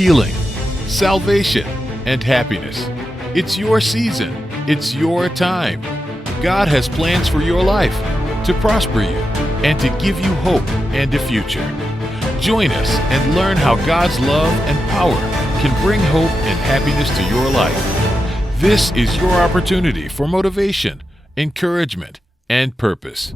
healing, salvation, and happiness. It's your season. It's your time. God has plans for your life to prosper you and to give you hope and a future. Join us and learn how God's love and power can bring hope and happiness to your life. This is your opportunity for motivation, encouragement, and purpose.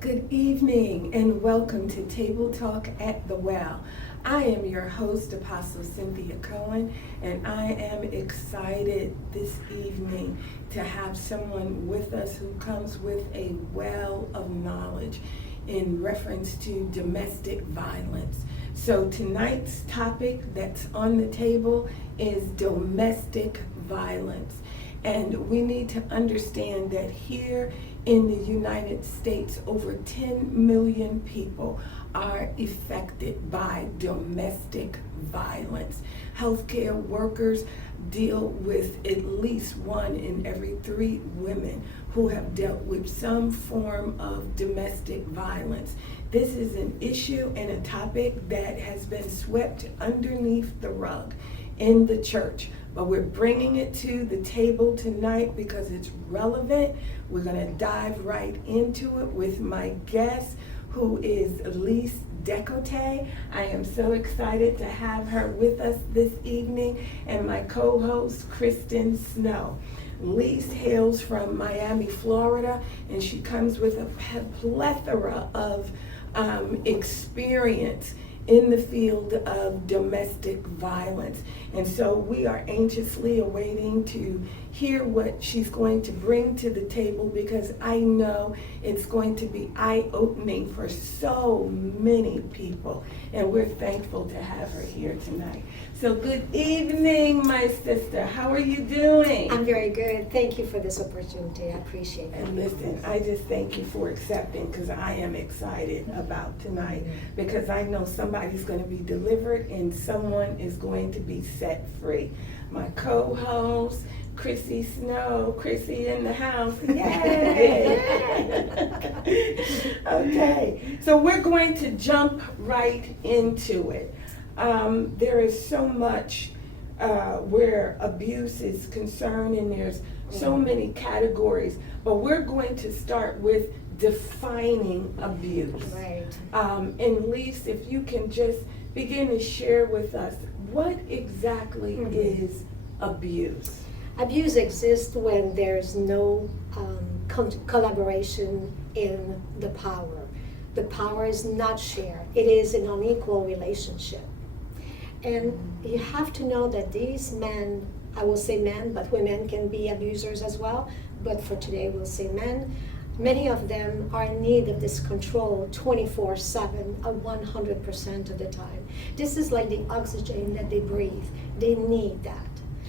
Good evening and welcome to Table Talk at the Well. I am your host, Apostle Cynthia Cohen, and I am excited this evening to have someone with us who comes with a well of knowledge in reference to domestic violence. So tonight's topic that's on the table is domestic violence. And we need to understand that here in the United States, over 10 million people are affected by domestic violence. Healthcare workers deal with at least 1 in every 3 women who have dealt with some form of domestic violence. This is an issue and a topic that has been swept underneath the rug in the church. But we're bringing it to the table tonight because it's relevant. We're going to dive right into it with my guest, who is Elise Decote. I am so excited to have her with us this evening, and my co-host, Kristen Snow. Elise hails from Miami, Florida, and she comes with a plethora of experience in the field of domestic violence. And so we are anxiously awaiting to hear what she's going to bring to the table, because I know it's going to be eye-opening for so many people. And we're thankful to have her here tonight. So good evening, my sister. How are you doing? I'm very good. Thank you for this opportunity. I appreciate it. And listen, I just thank you for accepting, because I am excited about tonight, because I know somebody's going to be delivered and someone is going to be set free. My co-host, Chrissy Snow. Chrissy in the house. Yay! Okay, so we're going to jump right into it. There is so much where abuse is concerned, and there's so many categories, but we're going to start with defining abuse. Right. And Elise, if you can just begin to share with us, what exactly is abuse? Abuse exists when there's no collaboration in the power. The power is not shared. It is an unequal relationship. And you have to know that these men, I will say men, but women can be abusers as well, but for today we'll say men. Many of them are in need of this control 24/7, 100% of the time. This is like the oxygen that they breathe. They need that.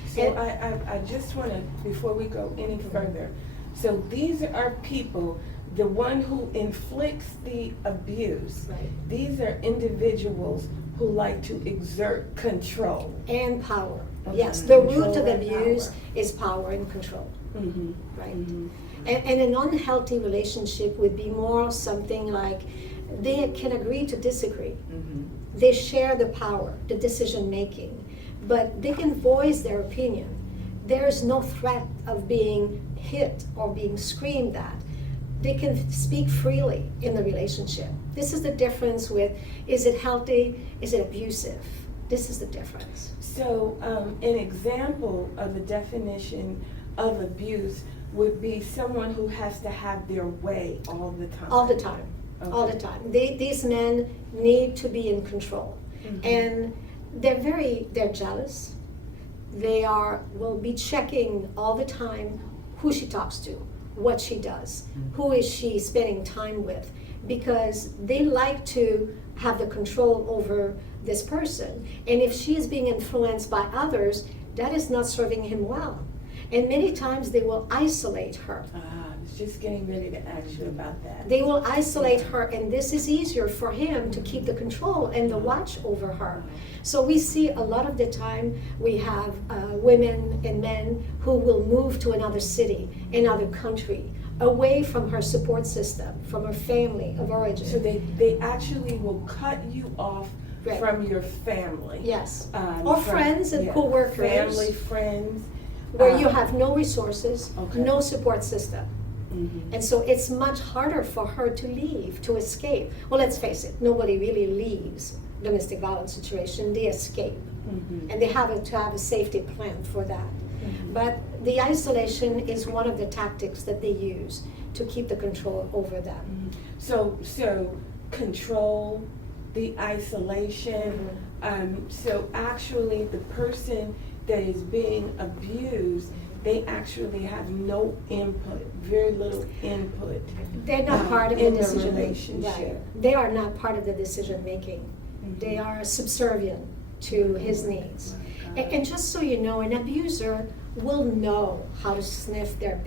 So I just want to, before we go any further, so these are people, the one who inflicts the abuse, Right. These are individuals who like to exert control. And power. Okay. Yes, the root Control of and abuse power. is power and control. Mm-hmm. Right. Mm-hmm. And an unhealthy relationship would be more something like they can agree to disagree. Mm-hmm. They share the power, the decision making, but they can voice their opinion. There is no threat of being hit or being screamed at. They can speak freely in the relationship. This is the difference with, is it healthy, is it abusive? This is the difference. So an example of a definition of abuse would be someone who has to have their way all the time. All the time, Okay. all the time. These men need to be in control. Mhm. And they're jealous. They will be checking all the time who she talks to, what she does, who is she spending time with, because they like to have the control over this person. And if she is being influenced by others, that is not serving him well. And many times they will isolate her. I was just getting ready to ask you about that. They will isolate her, and this is easier for him to keep the control and the watch over her. So we see a lot of the time we have women and men who will move to another city, another country, away from her support system, from her family of origin. So they actually will cut you off Right. from your family. Yes. Or friends and co-workers. Family, friends. Where you have no resources, Okay. no support system. Mhm. And so it's much harder for her to leave, to escape. Well, let's face it, nobody really leaves domestic violence situation. They escape. Mhm. And they have to have a safety plan for that. Mhm. But the isolation is one of the tactics that they use to keep the control over them. So control, the isolation. So actually, the person that is being abused, they actually have no input, very little input. They're not part of the in the decision relationship. Right. They are not part of the decision making. They are subservient to his needs. And just so you know, an abuser will know how to sniff their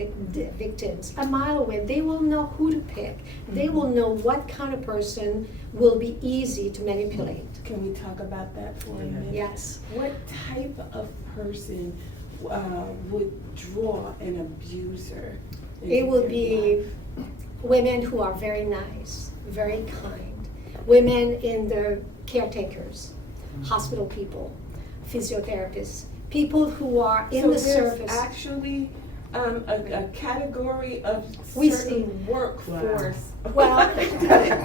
victims a mile away. They will know who to pick. They will know what kind of person will be easy to manipulate. Can we talk about that for a minute? Yes. What type of person would draw an abuser? It will be women who are very nice, very kind, women in the caretakers, hospital people, physiotherapists, people who are in the service. There's actually a category of We certain workforce. Well,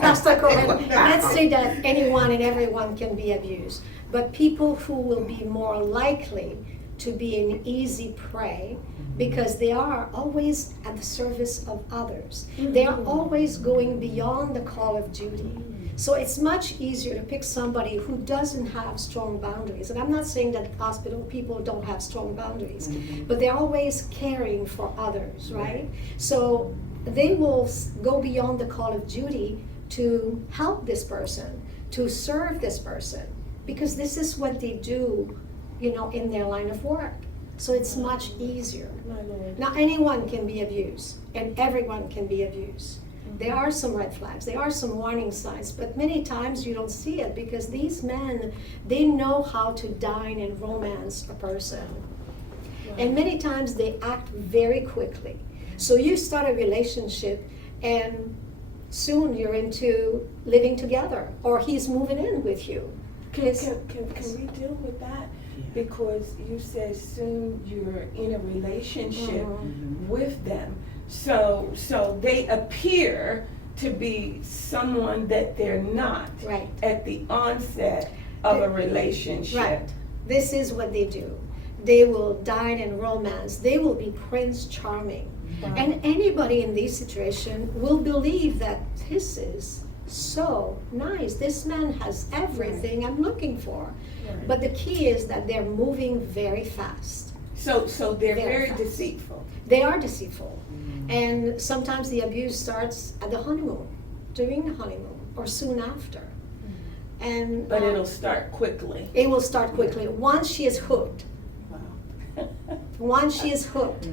Pastor Cohen, let's say that anyone and everyone can be abused, but people who will be more likely to be an easy prey because they are always at the service of others. They are always going beyond the call of duty. So it's much easier to pick somebody who doesn't have strong boundaries. And I'm not saying that hospital people don't have strong boundaries, but they're always caring for others, right? So they will go beyond the call of duty to help this person, to serve this person, because this is what they do, you know, in their line of work. So it's much easier. My Lord. Now, anyone can be abused, and everyone can be abused. There are some red flags, there are some warning signs, but many times you don't see it because these men, they know how to dine and romance a person. And many times they act very quickly. So you start a relationship and soon you're into living together, or he's moving in with you. Can we deal with that? Because you said soon you're in a relationship with them. So they appear to be someone that they're not Right. at the onset of a relationship. Right. This is what they do. They will dine in romance. They will be Prince Charming. Wow. And anybody in this situation will believe that this is so nice. This man has everything I'm looking for. Right. But the key is that they're moving very fast. So they're very fast. deceitful. They are deceitful. And sometimes the abuse starts at the honeymoon, during the honeymoon, or soon after. And But it'll start quickly. it will start quickly. Once she is hooked, once she is hooked,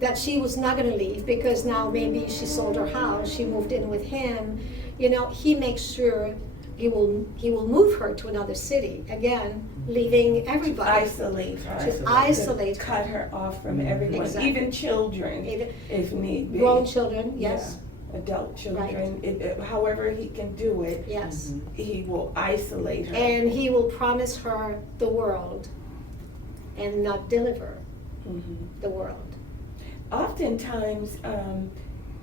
that she was not going to leave because now maybe she sold her house, she moved in with him. You know, he makes sure he will move her to another city again, leaving everybody. Isolate her. To isolate To her. cut her off from everyone, Exactly. even children, Even if need be. grown children, yes, Yeah, adult children. However he can do it, yes. he will isolate her. And he will promise her the world and not deliver the world. Oftentimes,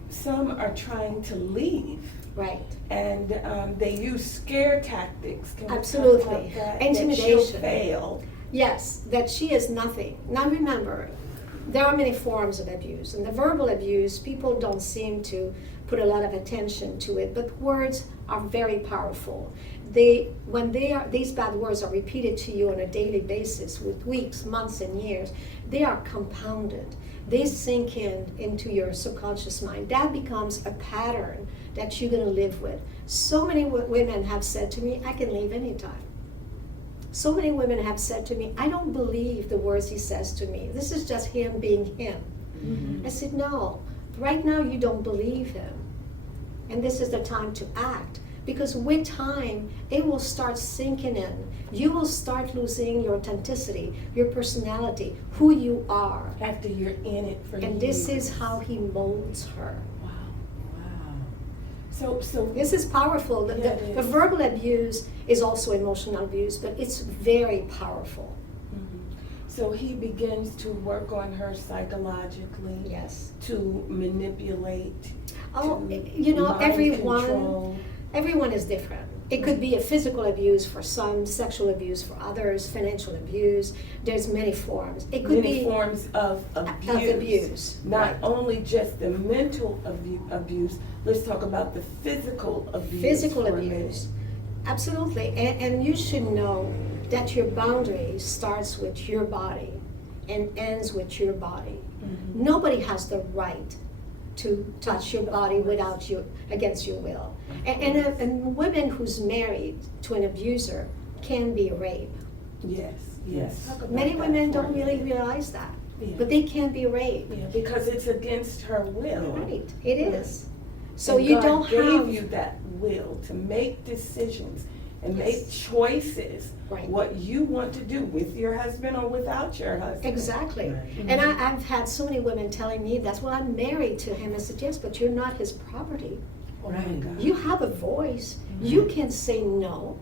some are trying to leave, Right. and they use scare tactics. Can we talk Absolutely. about that? Intimidation. That she'll fail. Yes, that she is nothing. Now remember, there are many forms of abuse. And the verbal abuse, people don't seem to put a lot of attention to it, but words are very powerful. These bad words are repeated to you on a daily basis with weeks, months, and years, they are compounded. They sink into your subconscious mind. That becomes a pattern that you're going to live with. So many women have said to me, I can leave anytime. So many women have said to me, I don't believe the words he says to me. This is just him being him. I said, no, right now you don't believe him. And this is the time to act. Because with time, it will start sinking in. You will start losing your authenticity, your personality, who you are. After you're in it for And years. this is how he molds her. Wow. So This is powerful. The, Yeah, the, it the is. verbal abuse is also emotional abuse, but it's very powerful. So he begins to work on her psychologically. Yes. To manipulate. Oh, to you know, mind everyone control. is different. It could be a physical abuse for some, sexual abuse for others, financial abuse. There's many forms. It could Many be forms of abuse. of abuse. Not Right. only just the mental abuse, let's talk about the physical abuse. Physical for a abuse. minute. Absolutely. And you should know that your boundary starts with your body and ends with your body. Mm-hmm. Nobody has the right to touch your body without you, against your will. And women who's married to an abuser can be raped. Yes, yes. Talk about Many that women for a don't really minute. realize that, Yeah. but they can be raped. Yeah, because it's against her will. Right, it is. So And you God don't gave have you that will to make decisions and Yes. make choices. Right. What you want to do with your husband or without your husband. Exactly. Right. And I've had so many women telling me that's, well, I'm married to him. I said, yes, but you're not his property. Oh my Right. God. You have a voice. You can say no.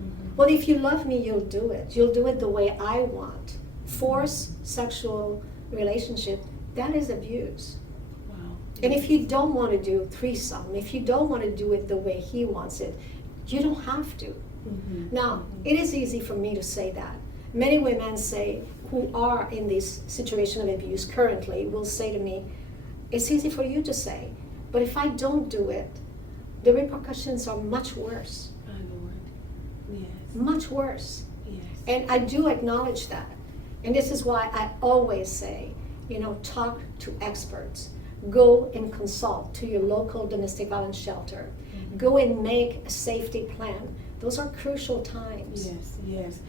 Mhm. Well, if you love me, you'll do it. You'll do it the way I want. Force sexual relationship, that is abuse. Wow. And if you don't want to do threesome, if you don't want to do it the way he wants it, you don't have to. Mhm. Now, it is easy for me to say that. Many women say, who are in this situation of abuse currently, will say to me, it's easy for you to say, but if I don't do it, the repercussions are much worse, My Lord. Yes. much worse. Yes. And I do acknowledge that. And this is why I always say, talk to experts. Go and consult to your local domestic violence shelter. Mhm. Go and make a safety plan. Those are crucial times. Yes, yes.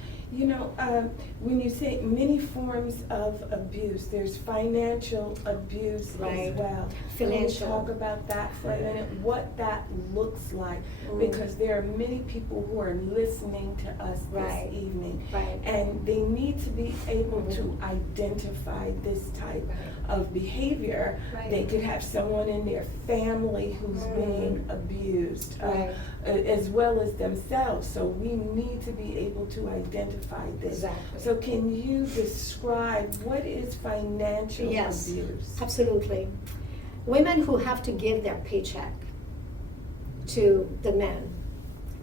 When you say many forms of abuse, there's financial abuse Right. as well. Financial. Can we talk about that for a minute? What that looks like? Because there are many people who are listening to us Right. this evening. Right. And they need to be able Mhm. to identify this type Right. of behavior. Right. They could have someone in their family who's Mhm. being abused. Right. As well as themselves. So we need to be able to identify this. Exactly. So can you describe what is financial Yes. abuse? Absolutely. Women who have to give their paycheck to the man,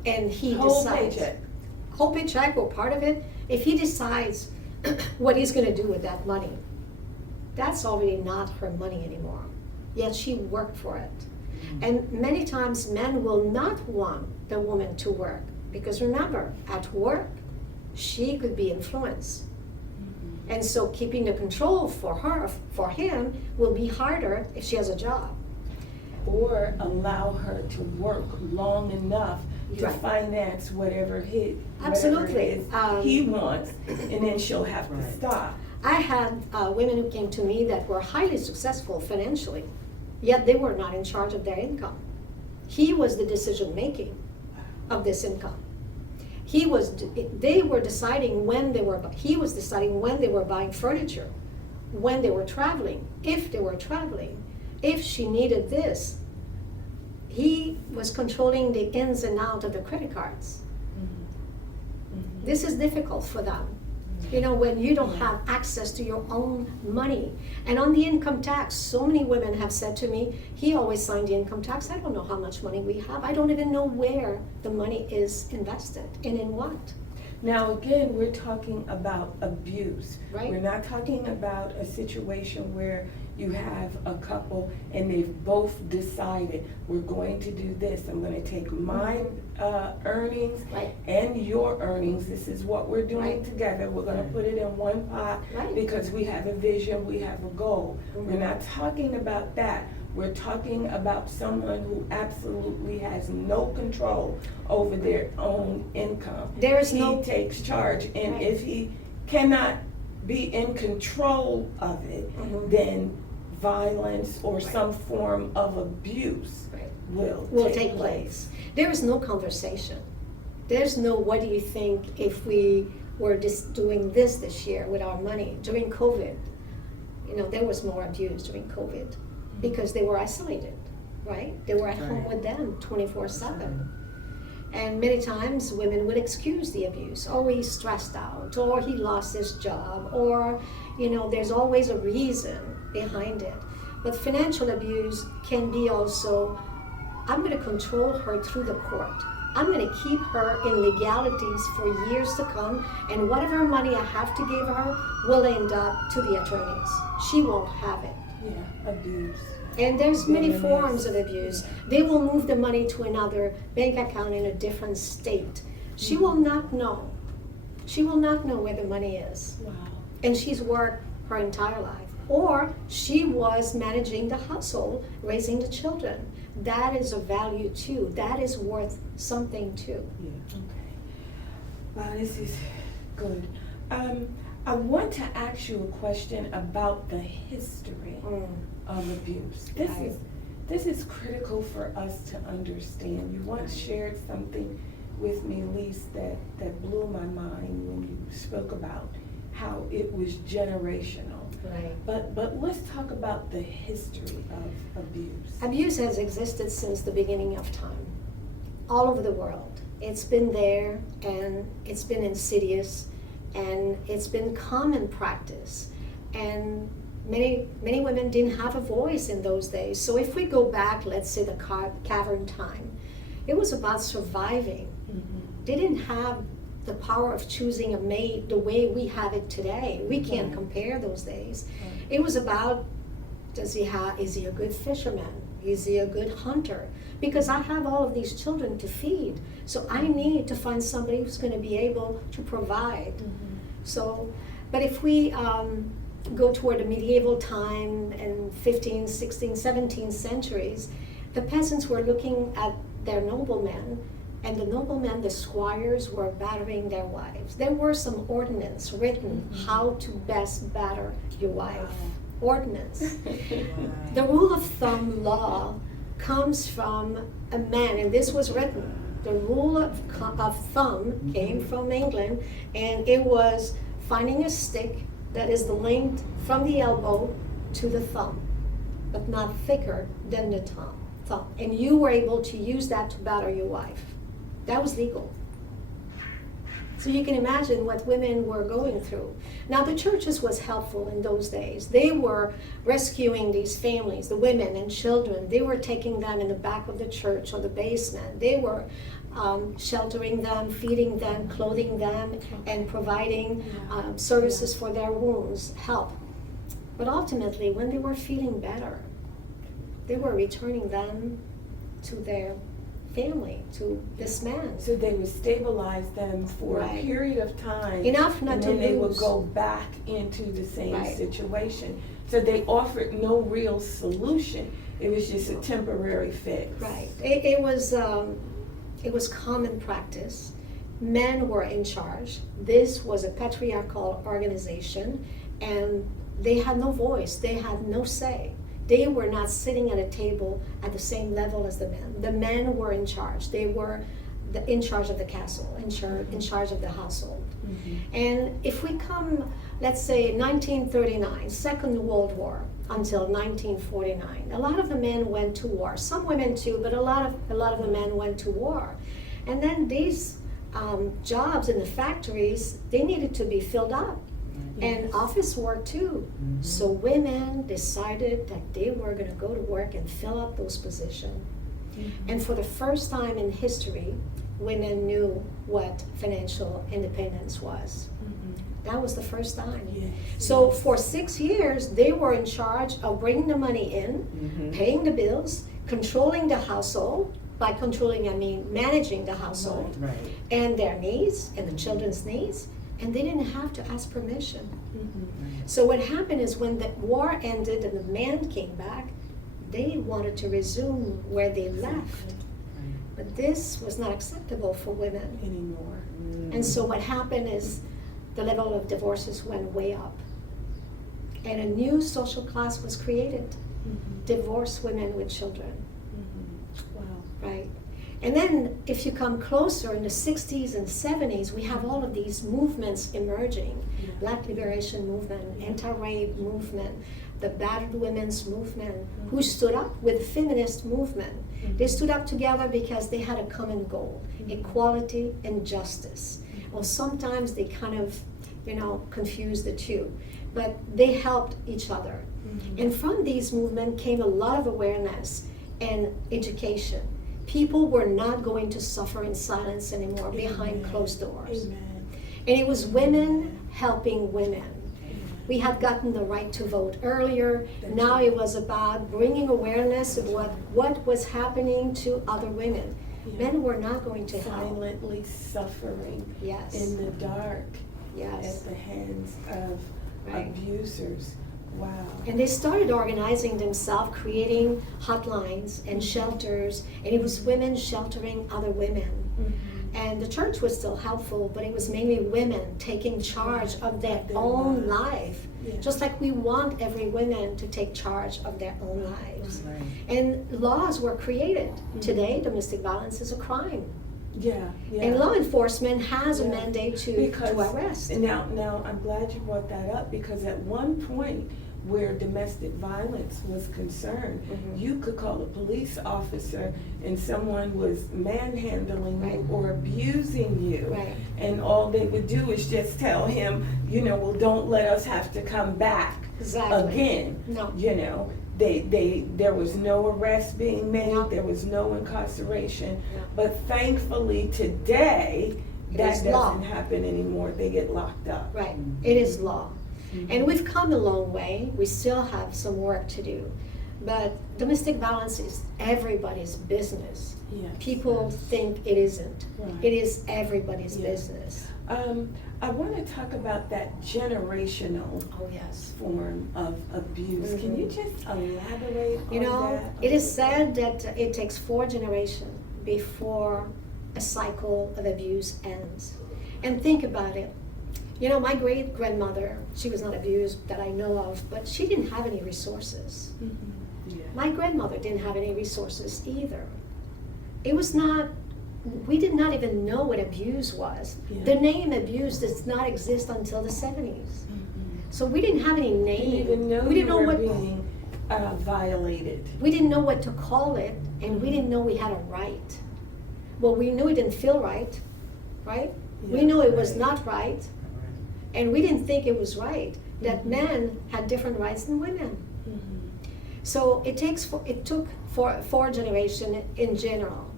and he Whole decides. paycheck. Whole paycheck or part of it, if he decides what he's going to do with that money, that's already not her money anymore. Yet she worked for it. And many times men will not want the woman to work because remember, at work, she could be influenced. And so keeping the control for him, will be harder if she has a job. Or allow her to work long enough to Right. finance whatever Absolutely. he wants, and then she'll have to Right. stop. I had women who came to me that were highly successful financially, yet they were not in charge of their income. He was the decision making of this income. They were deciding he was deciding when they were buying furniture, when they were traveling, if they were traveling, if she needed this. He was controlling the ins and outs of the credit cards. This is difficult for them. When you don't have access to your own money. And on the income tax, so many women have said to me, he always signed the income tax. I don't know how much money we have. I don't even know where the money is invested and in what. Now, again, we're talking about abuse. Right. We're not talking about a situation where you have a couple and they've both decided, we're going to do this. I'm going to take my earnings Right. and your earnings. This is what we're doing Right. together. We're going to put it in one pot Right. because we have a vision, we have a goal. Mhm. We're not talking about that. We're talking about someone who absolutely has no control over their own income. He takes charge, and Right. if he cannot be in control of it, Mhm. then violence or some form of abuse will take place. There is no conversation. There's no, what do you think if we were just doing this year with our money? During COVID, there was more abuse during COVID because they were isolated. right? They were at home with them 24/7. And many times women would excuse the abuse. Oh, he's stressed out, or he lost his job, or, there's always a reason behind it. But financial abuse can be also, I'm going to control her through the court. I'm going to keep her in legalities for years to come, and whatever money I have to give her will end up to the attorneys. She won't have it. Yeah, abuse. And there's many Bitterness. forms of abuse. They will move the money to another bank account in a different state. She will not know. She will not know where the money is. Wow. And she's worked her entire life. Or she was managing the household, raising the children. That is of value too. That is worth something too. Yeah. Okay. Wow, this is good. I want to ask you a question about the history of abuse. This is critical for us to understand. You once shared something with me, Elise, that blew my mind when you spoke about how it was generational. Right. But let's talk about the history of abuse. Abuse has existed since the beginning of time, all over the world. It's been there, and it's been insidious, and it's been common practice. And many women didn't have a voice in those days. So if we go back, let's say the cavern time, it was about surviving. Mm-hmm. They didn't have the power of choosing a mate the way we have it today. We can't compare those days. Right. It was about, is he a good fisherman? Is he a good hunter? Because I have all of these children to feed. So I need to find somebody who's going to be able to provide. Mm-hmm. So, but if we go toward the medieval time and 15th, 16th, 17th centuries, the peasants were looking at their noblemen, and the noblemen, the squires, were battering their wives. There were some ordinance written how to best batter your wife. Ordinance. The rule of thumb law comes from a man, and this was written. The rule of thumb came from England, and it was finding a stick that is the length from the elbow to the thumb, but not thicker than the thumb. And you were able to use that to batter your wife. That was legal. So you can imagine what women were going through. Now the churches was helpful in those days. They were rescuing these families, the women and children. They were taking them in the back of the church or the basement. They were sheltering them, feeding them, clothing them, and providing services for their wounds, help. But ultimately, when they were feeling better, they were returning them to their family, to this man. So they would stabilize them for a period of time. Enough not and to then they lose. would go back into the same situation. So they offered no real solution. It was just a temporary fix. Right. It was common practice. Men were in charge. This was a patriarchal organization, and they had no voice. They had no say. They were not sitting at a table at the same level as the men. The men were in charge. They were in charge of the castle, in charge of the household. Mm-hmm. And if we come, let's say 1939, Second World War, until 1949, a lot of the men went to war. Some women too, but a lot of the men went to war. And then these jobs in the factories, they needed to be filled up. And office work too. Mm-hmm. So women decided that they were going to go to work and fill up those positions. Mm-hmm. And for the first time in history, women knew what financial independence was. Mm-hmm. That was the first time. Yes. So for 6 years, they were in charge of bringing the money in, paying the bills, controlling the household. By controlling, I mean managing the household and their needs and the children's needs. And they didn't have to ask permission. Mm-hmm. So what happened is when the war ended and the men came back, they wanted to resume where they left. But this was not acceptable for women anymore. Mm-hmm. And so what happened is the level of divorces went way up. And a new social class was created. Mm-hmm. Divorced women with children. Mm-hmm. Wow. Right. And then if you come closer in the 60s and 70s, we have all of these movements emerging. Black liberation movement, anti-rape movement, the battered women's movement, who stood up with the feminist movement. They stood up together because they had a common goal, equality and justice. Or sometimes they kind of, confuse the two, but they helped each other. And from these movements came a lot of awareness and education. People were not going to suffer in silence anymore behind closed doors. Amen. And it was women helping women. We had gotten the right to vote earlier. Now it was about bringing awareness of what was happening to other women. Men were not going to help. Silently suffering in the dark at the hands of abusers. Wow. And they started organizing themselves, creating hotlines and shelters, and it was women sheltering other women. And the church was still helpful, but it was mainly women taking charge of their own life. Just like we want every woman to take charge of their own lives. And laws were created. Today, domestic violence is a crime. And law enforcement has a mandate to arrest. Now, I'm glad you brought that up, because at one point where domestic violence was concerned, you could call a police officer and someone was manhandling you or abusing you, and all they would do is just tell him, well, don't let us have to come back again. There was no arrest being made, there was no incarceration, but thankfully today that doesn't happen anymore. They get locked up. It is law. And we've come a long way. We still have some work to do. But domestic violence is everybody's business. People think it isn't. It is everybody's business. I want to talk about that generational form of abuse. Can you just elaborate on that? It is said that it takes 4 generations before a cycle of abuse ends. And think about it. My great-grandmother, she was not abused that I know of, but she didn't have any resources. My grandmother didn't have any resources either. We did not even know what abuse was. The name abuse does not exist until the 70s. So we didn't have any name. You didn't know you were being violated. We didn't know what to call it, and we didn't know we had a right. Well, we knew it didn't feel right? We knew it was not right. And we didn't think it was right that men had different rights than women. So it took 4 generations in general,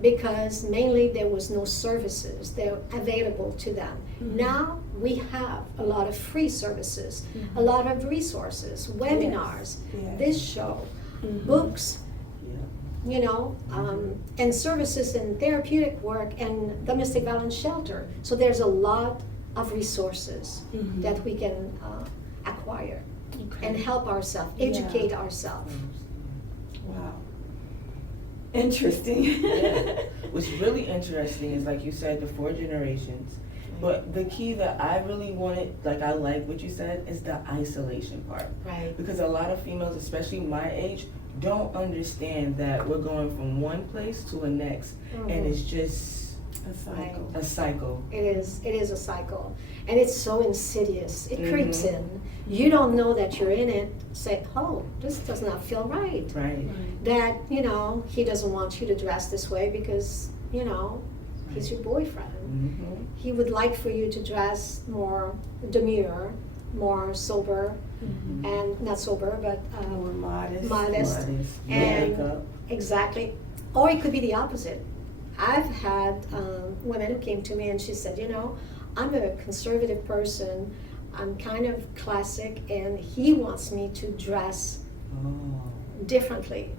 because mainly there was no services that were available to them. Now we have a lot of free services, a lot of resources, webinars, this show, books, and services in therapeutic work and domestic violence shelter. So there's a lot of resources that we can acquire and help ourselves, educate ourselves. Wow. Interesting. What's really interesting is, like you said, the 4 generations. But the key that I really wanted, I like what you said, is the isolation part. Because a lot of females, especially my age, don't understand that we're going from one place to the next, and it's just a cycle. It is a cycle, and it's so insidious. It creeps in. You don't know that you're in it. Say, oh, this does not feel right. That he doesn't want you to dress this way because he's your boyfriend. He would like for you to dress more demure, more sober, and not sober, but more modest. And exactly. Or it could be the opposite. I've had women who came to me and she said, I'm a conservative person, I'm kind of classic, and he wants me to dress differently,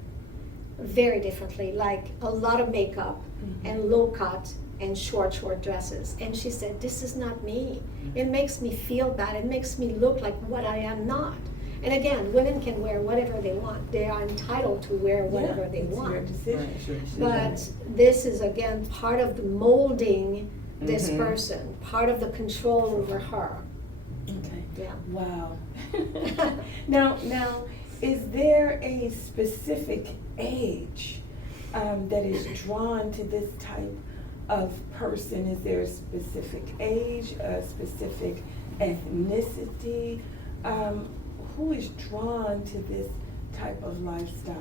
very differently, like a lot of makeup and low cut and short dresses. And she said, this is not me. It makes me feel bad. It makes me look like what I am not. And again, women can wear whatever they want. They are entitled to wear whatever they want. Your decision. But this is, again, part of the molding this person, part of the control over her. Wow. Now, is there a specific age that is drawn to this type of person? Is there a specific age, a specific ethnicity? who is drawn to this type of lifestyle?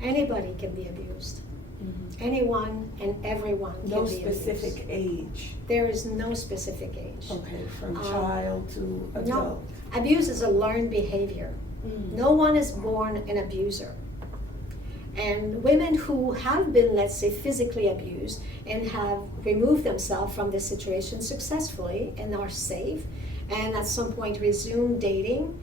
Anybody can be abused. Mm-hmm. Anyone and everyone can No be specific abused. age. There is no specific age. Okay, from child to adult. No, abuse is a learned behavior. Mm. No one is born an abuser. And women who have been, let's say, physically abused and have removed themselves from this situation successfully and are safe, and at some point resume dating,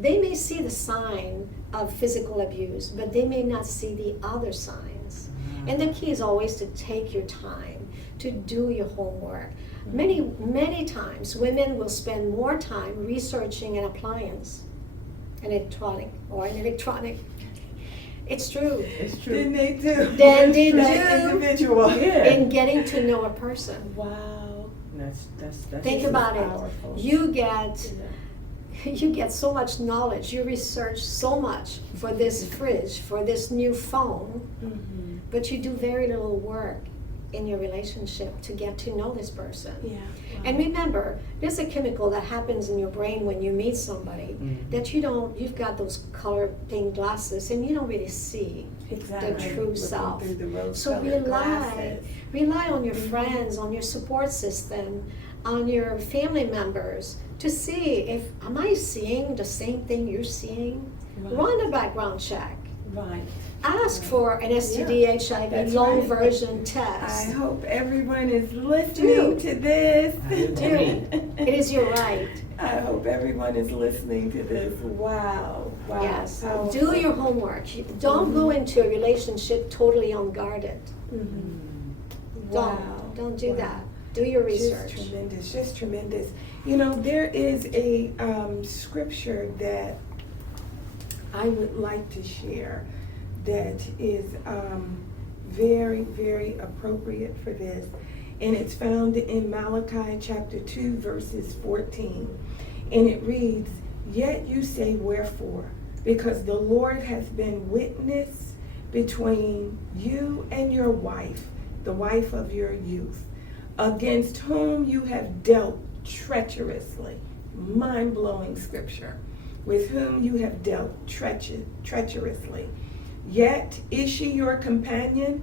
they may see the sign of physical abuse, but they may not see the other signs. And the key is always to take your time, to do your homework. Many times, women will spend more time researching an appliance, an electronic. It's true. It's true. Then they do. Then they That do. individual. Yeah. In getting to know a person. Wow. That's Think This about is it. powerful. You get so much knowledge. You research so much for this fridge, for this new phone, Mm-hmm. but you do very little work in your relationship to get to know this person. Yeah. Wow. And remember, there's a chemical that happens in your brain when you meet somebody that you've got those color pink glasses and you don't really see exactly. the true Looking self. through the So rose-colored glasses. rely on your friends, on your support system, on your family members to see if, am I seeing the same thing you're seeing? Right. Run a background check. Right. Ask for an STD, HIV That's long right. version I test. hope everyone is listening to this. It is your right. I hope everyone is listening to this. Wow. Wow. Yes. Powerful. Do your homework. Don't go into a relationship totally unguarded. Mm-hmm. Wow. Don't do Wow. that. Do your research. Just tremendous. You know, there is a scripture that I would like to share that is very, very appropriate for this. And it's found in Malachi chapter 2, verses 14. And it reads, "Yet you say, wherefore? Because the Lord has been witness between you and your wife, the wife of your youth, against whom you have dealt treacherously." Mind-blowing scripture. "With whom you have dealt treacherously. Yet is she your companion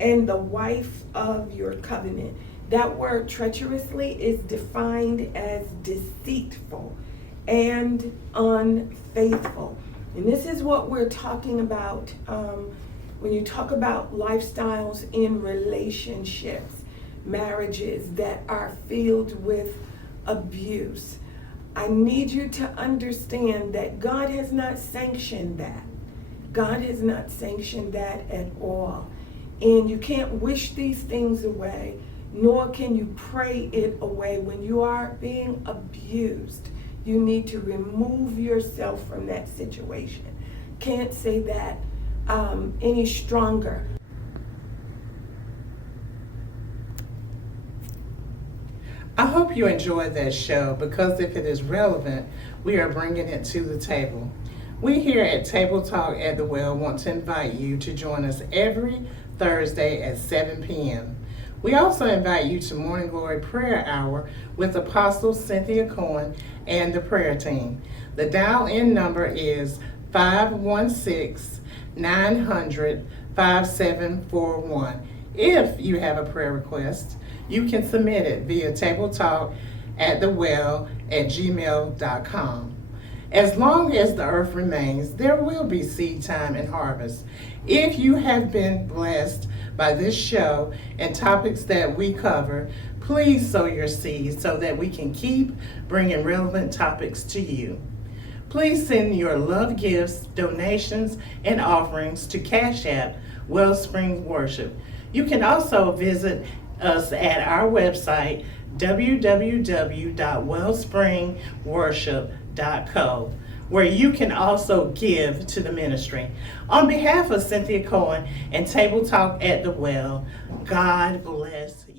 and the wife of your covenant." That word treacherously is defined as deceitful and unfaithful. And this is what we're talking about when you talk about lifestyles in relationships, marriages that are filled with abuse. I need you to understand that God has not sanctioned that. God has not sanctioned that at all. And you can't wish these things away, nor can you pray it away. When you are being abused, you need to remove yourself from that situation. Can't say that any stronger. I hope you enjoyed that show because if it is relevant, we are bringing it to the table. We here at Table Talk at the Well want to invite you to join us every Thursday at 7 p.m. We also invite you to Morning Glory Prayer Hour with Apostle Cynthia Cohen and the prayer team. The dial-in number is 516-900-5741. If you have a prayer request, you can submit it via tabletalk@thewell@gmail.com. As long as the earth remains, there will be seed time and harvest. If you have been blessed by this show and topics that we cover, please sow your seeds so that we can keep bringing relevant topics to you. Please send your love gifts, donations, and offerings to Cash App Wellspring Worship. You can also visit us at our website, www.wellspringworship.co, where you can also give to the ministry. On behalf of Cynthia Cohen and Table Talk at the Well, God bless you.